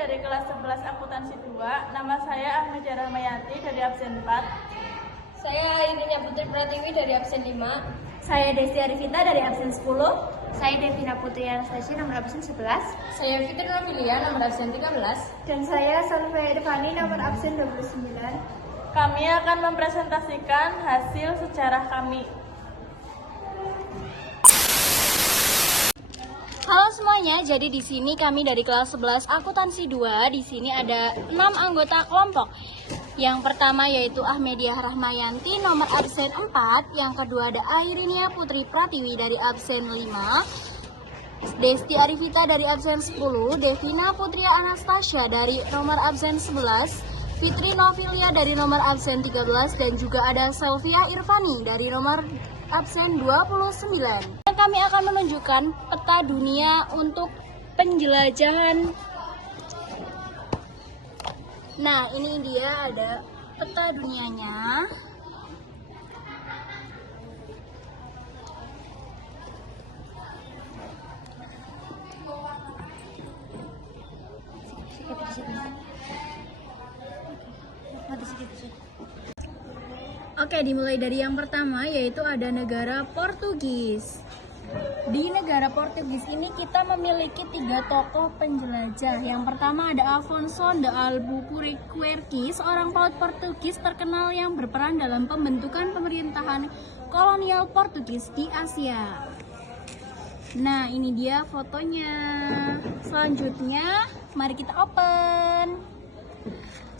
dari kelas 11 akuntansi 2. Nama saya Ahmad Rahmayanti dari absen 4. Saya Airinya Putri Pratiwi dari absen 5. Saya Desti Arifita dari absen 10. Saya Devina Putri Anastasia nomor absen 11. Saya Fitri Novilia nomor absen 13. Dan saya Salva Irfani nomor absen 29. Kami akan mempresentasikan hasil sejarah kami. Halo semuanya, jadi di sini kami dari kelas 11 akuntansi 2. Di sini ada 6 anggota kelompok. Yang pertama yaitu Ahmediah Rahmayanti nomor absen 4, yang kedua ada Airinia Putri Pratiwi dari absen 5, Desti Arifita dari absen 10, Devina Putri Anastasia dari nomor absen 11, Fitri Novilia dari nomor absen 13, dan juga ada Selvia Irfani dari nomor absen 29. Kami akan menunjukkan peta dunia untuk penjelajahan. Nah, ini dia ada peta dunianya. Oke, dimulai dari yang pertama yaitu ada negara Portugis. Di negara Portugis ini kita memiliki 3 tokoh penjelajah. Yang pertama ada Afonso de Albuquerque, seorang pelaut Portugis terkenal yang berperan dalam pembentukan pemerintahan kolonial Portugis di Asia. Nah, ini dia fotonya. Selanjutnya, mari kita open.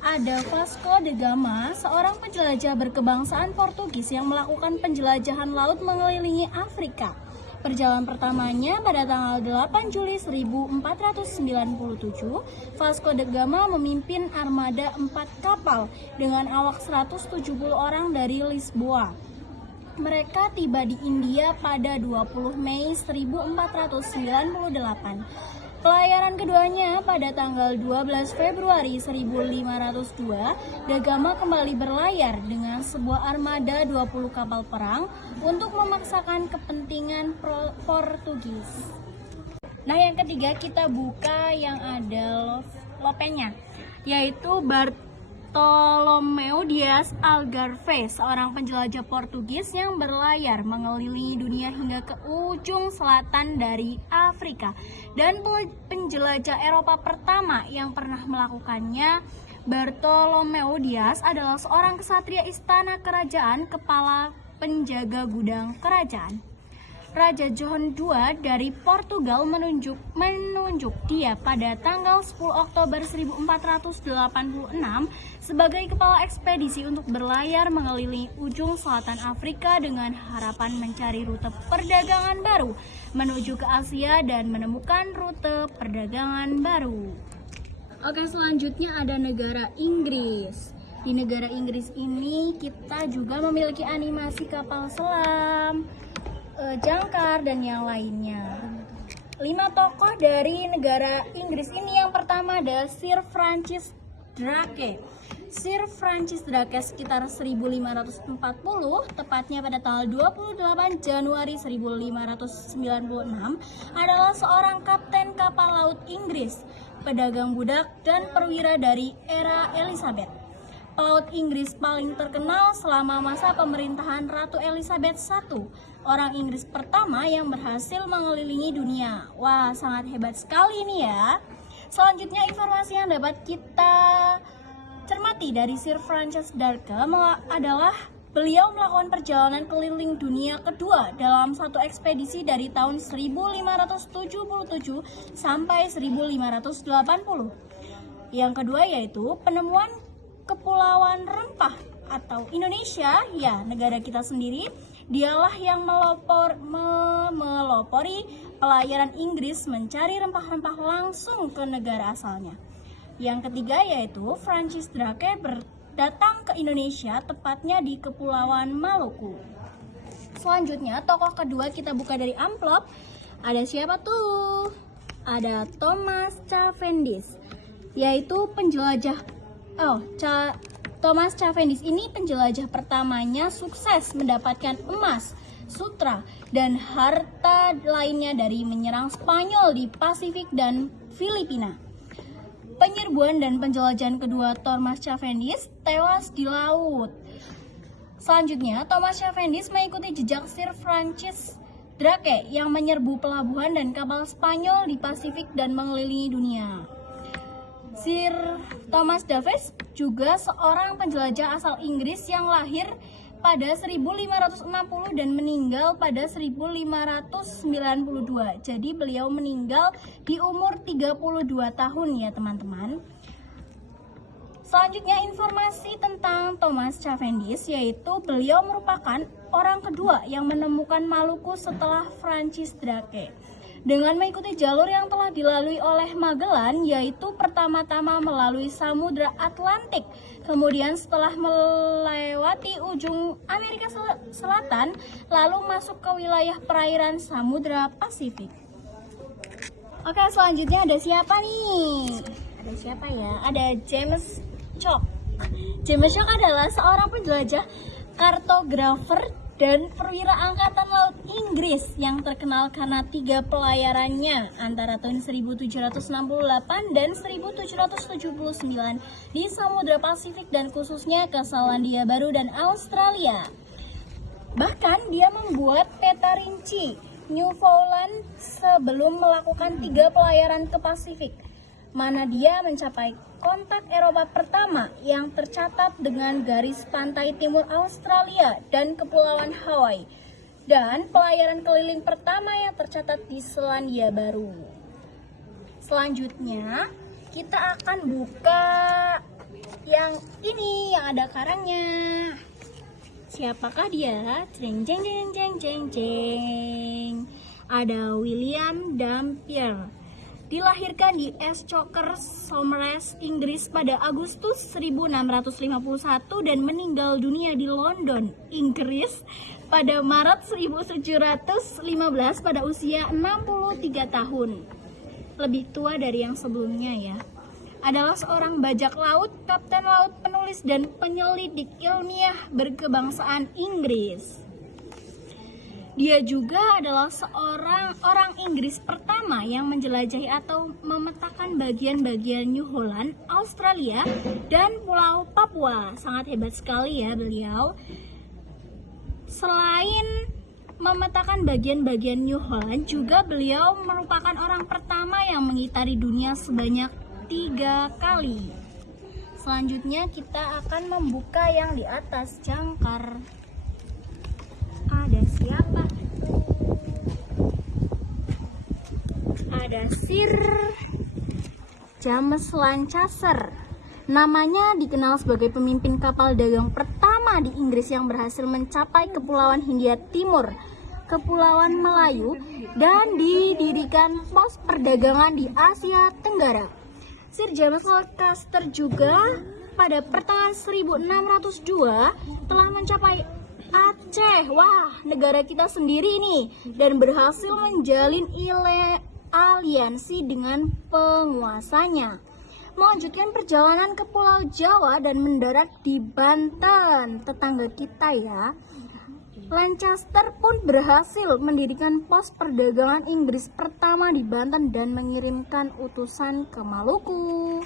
Ada Vasco da Gama, seorang penjelajah berkebangsaan Portugis yang melakukan penjelajahan laut mengelilingi Afrika. Perjalanan pertamanya pada tanggal 8 Juli 1497, Vasco da Gama memimpin armada 4 kapal dengan awak 170 orang dari Lisboa. Mereka tiba di India pada 20 Mei 1498. Pelayaran keduanya pada tanggal 12 Februari 1502, Da Gama kembali berlayar dengan sebuah armada 20 kapal perang untuk memaksakan kepentingan Portugis. Nah, yang ketiga kita buka yang ada lopenya, yaitu Bartolomeu Dias Algarve, seorang penjelajah Portugis yang berlayar mengelilingi dunia hingga ke ujung selatan dari Afrika, dan penjelajah Eropa pertama yang pernah melakukannya. Bartolomeu Dias adalah seorang kesatria istana kerajaan, kepala penjaga gudang kerajaan. Raja John II dari Portugal menunjuk dia pada tanggal 10 Oktober 1486 sebagai kepala ekspedisi untuk berlayar mengelilingi ujung selatan Afrika dengan harapan mencari rute perdagangan baru menuju ke Asia dan menemukan rute perdagangan baru. Oke, selanjutnya ada negara Inggris. Di negara Inggris ini kita juga memiliki animasi kapal selam, jangkar, dan yang lainnya. 5 tokoh dari negara Inggris ini, yang pertama ada Sir Francis Drake. Sir Francis Drake sekitar 1540, tepatnya pada tanggal 28 Januari 1596, adalah seorang kapten kapal laut Inggris, pedagang budak, dan perwira dari era Elizabeth. Pelaut Inggris paling terkenal selama masa pemerintahan Ratu Elizabeth I, orang Inggris pertama yang berhasil mengelilingi dunia. Wah, sangat hebat sekali ini ya. Selanjutnya, informasi yang dapat kita cermati dari Sir Francis Drake adalah beliau melakukan perjalanan keliling dunia kedua dalam satu ekspedisi dari tahun 1577 sampai 1580. Yang kedua yaitu penemuan Kepulauan Rempah atau Indonesia, ya negara kita sendiri. Dialah yang melopori pelayaran Inggris mencari rempah-rempah langsung ke negara asalnya. Yang ketiga yaitu Francis Drake datang ke Indonesia, tepatnya di Kepulauan Maluku. Selanjutnya, tokoh kedua kita buka dari amplop. Ada siapa tuh? Ada Thomas Cavendish, yaitu penjelajah. Thomas Cavendish ini penjelajah pertamanya sukses mendapatkan emas, sutra, dan harta lainnya dari menyerang Spanyol di Pasifik dan Filipina. penyerbuan dan penjelajahan kedua Thomas Cavendish tewas di laut. Selanjutnya, Thomas Cavendish mengikuti jejak Sir Francis Drake yang menyerbu pelabuhan dan kapal Spanyol di Pasifik dan mengelilingi dunia. Sir Thomas Davis juga seorang penjelajah asal Inggris yang lahir pada 1560 dan meninggal pada 1592. Jadi beliau meninggal di umur 32 tahun ya teman-teman. Selanjutnya informasi tentang Thomas Cavendish, yaitu beliau merupakan orang kedua yang menemukan Maluku setelah Francis Drake. Dengan mengikuti jalur yang telah dilalui oleh Magellan, yaitu pertama-tama melalui Samudra Atlantik, kemudian setelah melewati ujung Amerika Selatan, lalu masuk ke wilayah perairan Samudra Pasifik. Oke, selanjutnya ada siapa nih? Ada siapa ya? Ada James Cook. James Cook adalah seorang penjelajah, kartografer, dan perwira angkatan laut Inggris yang terkenal karena 3 pelayarannya antara tahun 1768 dan 1779 di Samudra Pasifik dan khususnya ke Selandia Baru dan Australia. Bahkan dia membuat peta rinci Newfoundland sebelum melakukan 3 pelayaran ke Pasifik, mana dia mencapai kontak Eropa pertama yang tercatat dengan garis pantai timur Australia dan Kepulauan Hawaii, dan pelayaran keliling pertama yang tercatat di Selandia Baru. Selanjutnya kita akan buka yang ini yang ada karangnya. Siapakah dia? Jeng jeng jeng jeng jeng jeng. Ada William Dampier. Dilahirkan di Exeter, Somerset, Inggris pada Agustus 1651 dan meninggal dunia di London, Inggris pada Maret 1715 pada usia 63 tahun. Lebih tua dari yang sebelumnya ya. Adalah seorang bajak laut, kapten laut, penulis dan penyelidik ilmiah berkebangsaan Inggris. Dia juga adalah seorang orang Inggris pertama yang menjelajahi atau memetakan bagian-bagian New Holland, Australia, dan Pulau Papua. Sangat hebat sekali ya beliau. Selain memetakan bagian-bagian New Holland, juga beliau merupakan orang pertama yang mengitari dunia sebanyak 3 kali. Selanjutnya kita akan membuka yang di atas jangkar. Ada siapa? Ada Sir James Lancaster. Namanya dikenal sebagai pemimpin kapal dagang pertama di Inggris yang berhasil mencapai Kepulauan Hindia Timur, Kepulauan Melayu, dan didirikan pos perdagangan di Asia Tenggara. Sir James Lancaster juga pada pertengahan 1602 telah mencapai Aceh, wah negara kita sendiri nih, dan berhasil menjalin aliansi dengan penguasanya. Melanjutkan perjalanan ke Pulau Jawa dan mendarat di Banten, tetangga kita ya. Lancaster pun berhasil mendirikan pos perdagangan Inggris pertama di Banten dan mengirimkan utusan ke Maluku.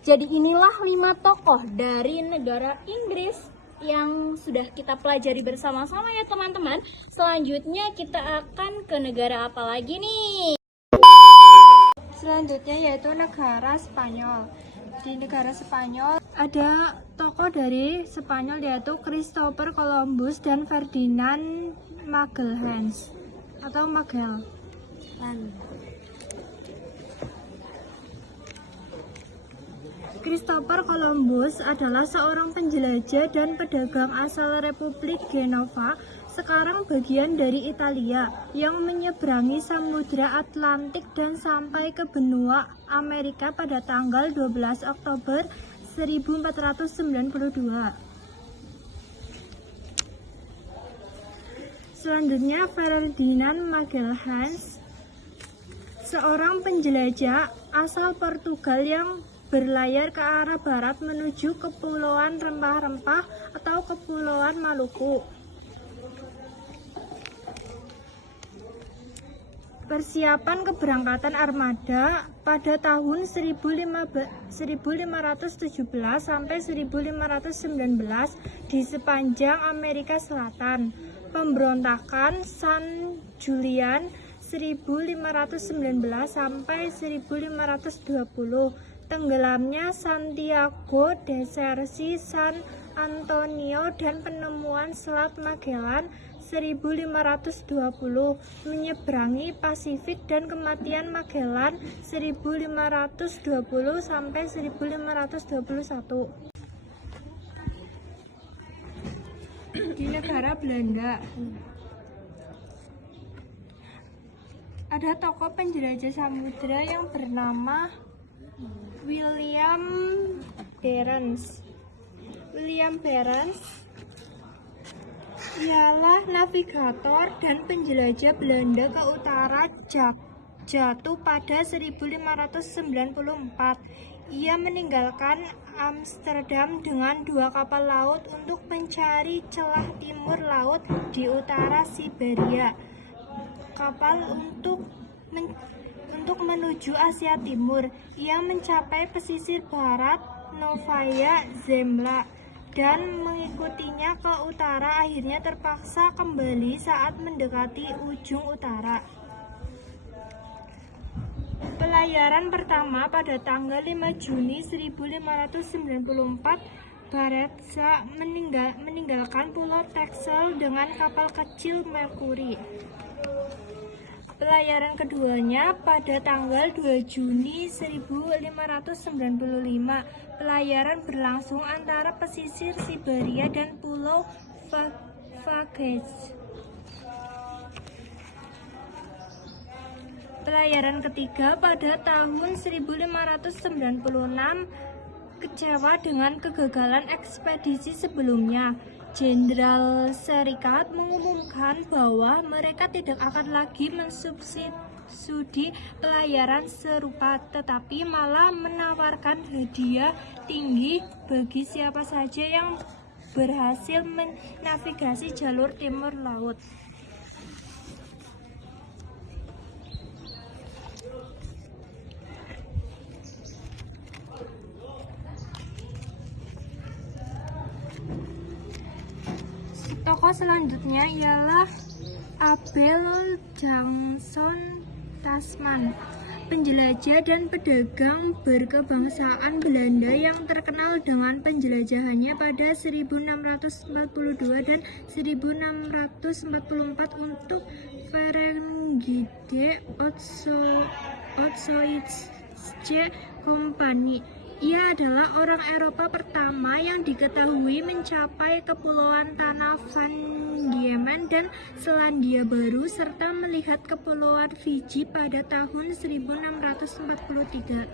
Jadi inilah 5 tokoh dari negara Inggris yang sudah kita pelajari bersama-sama ya teman-teman. Selanjutnya kita akan ke negara apa lagi nih? Selanjutnya yaitu negara Spanyol. Di negara Spanyol ada tokoh dari Spanyol yaitu Christopher Columbus dan Ferdinand Magellan atau Magellan. Christopher Columbus adalah seorang penjelajah dan pedagang asal Republik Genova, sekarang bagian dari Italia, yang menyeberangi Samudra Atlantik dan sampai ke benua Amerika pada tanggal 12 Oktober 1492. Selanjutnya Ferdinand Magellan, seorang penjelajah asal Portugal yang berlayar ke arah barat menuju Kepulauan Rempah-Rempah atau Kepulauan Maluku. Persiapan keberangkatan armada pada tahun 1517 sampai 1519 di sepanjang Amerika Selatan. Pemberontakan San Julian 1519 sampai 1520. Tenggelamnya Santiago, desersi San Antonio, dan penemuan Selat Magellan 1520, menyeberangi Pasifik, dan kematian Magellan 1520 sampai 1521. Di negara Belanda ada tokoh penjelajah samudra yang bernama William Barents. William Barents ialah navigator dan penjelajah Belanda ke utara, jatuh pada 1594. Ia meninggalkan Amsterdam dengan 2 kapal laut untuk mencari celah timur laut di utara Siberia. Kapal untuk menuju Asia Timur. Ia mencapai pesisir barat Novaya Zemlya dan mengikutinya ke utara, akhirnya terpaksa kembali saat mendekati ujung utara. Pelayaran pertama pada tanggal 5 Juni 1594, Barents meninggalkan Pulau Texel dengan kapal kecil Mercury. Pelayaran keduanya pada tanggal 2 Juni 1595. Pelayaran berlangsung antara pesisir Siberia dan Pulau Vagash. Pelayaran ketiga pada tahun 1596. Kecewa dengan kegagalan ekspedisi sebelumnya, Jenderal Serikat mengumumkan bahwa mereka tidak akan lagi mensubsidi pelayaran serupa, tetapi malah menawarkan hadiah tinggi bagi siapa saja yang berhasil menavigasi jalur timur laut. Tokoh selanjutnya ialah Abel Jansson Tasman, penjelajah dan pedagang berkebangsaan Belanda yang terkenal dengan penjelajahannya pada 1642 dan 1644 untuk Verenigde Oost-Duitsche Compagnie. Ia adalah orang Eropa pertama yang diketahui mencapai kepulauan Tanah Van Diemen dan Selandia Baru serta melihat kepulauan Fiji pada tahun 1643.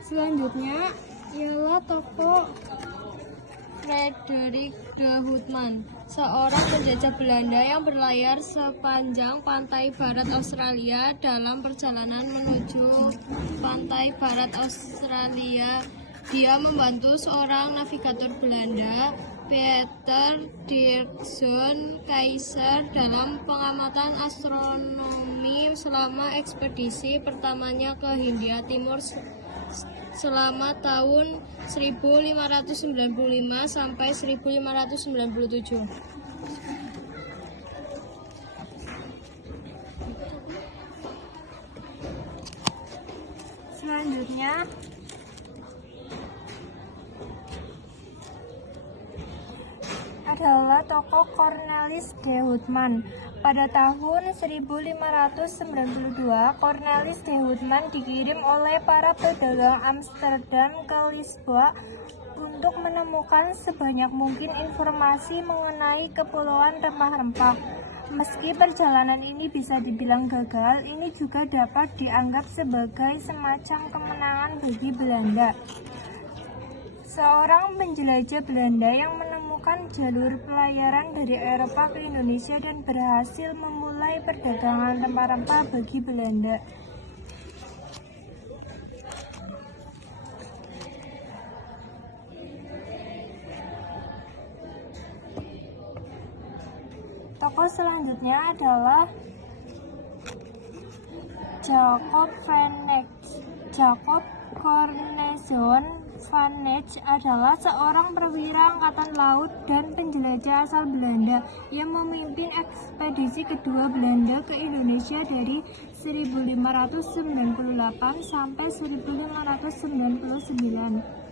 Selanjutnya ialah tokoh Frederik de Houtman, seorang penjajah Belanda yang berlayar sepanjang pantai barat Australia. Dalam perjalanan menuju pantai barat Australia, dia membantu seorang navigator Belanda, Peter Dirkzoon Keyser, dalam pengamatan astronomi selama ekspedisi pertamanya ke Hindia Timur selama tahun 1595 sampai 1597. Selanjutnya adalah tokoh Cornelis de Houtman. Pada tahun 1592, Cornelis de Houtman dikirim oleh para pedagang Amsterdam ke Lisboa untuk menemukan sebanyak mungkin informasi mengenai kepulauan rempah-rempah. Meski perjalanan ini bisa dibilang gagal, ini juga dapat dianggap sebagai semacam kemenangan bagi Belanda. Seorang penjelajah Belanda yang menemukan jalur pelayaran dari Eropa ke Indonesia dan berhasil memulai perdagangan rempah-rempah bagi Belanda. selanjutnya adalah Jacob Corneson van Ness adalah seorang perwira angkatan laut dan penjelajah asal Belanda yang memimpin ekspedisi kedua Belanda ke Indonesia dari 1598 sampai 1599.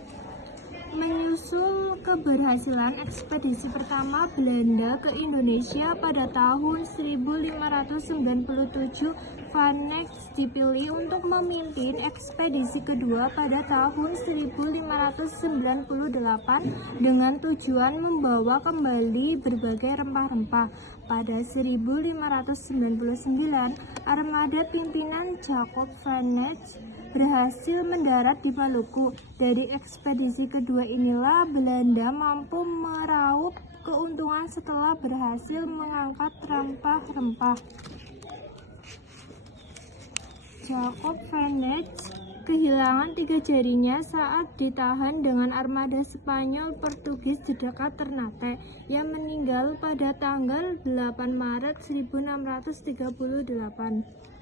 Menyusul keberhasilan ekspedisi pertama Belanda ke Indonesia pada tahun 1597, Van Ness dipilih untuk memimpin ekspedisi kedua pada tahun 1598 dengan tujuan membawa kembali berbagai rempah-rempah. Pada 1599, armada pimpinan Jacob Van Ness berhasil mendarat di Maluku. Dari ekspedisi kedua inilah Belanda mampu meraup keuntungan setelah berhasil mengangkat rempah-rempah. Jacob Van Ness kehilangan 3 jarinya saat ditahan dengan armada Spanyol Portugis di dekat Ternate. Ia meninggal pada tanggal 8 Maret 1638.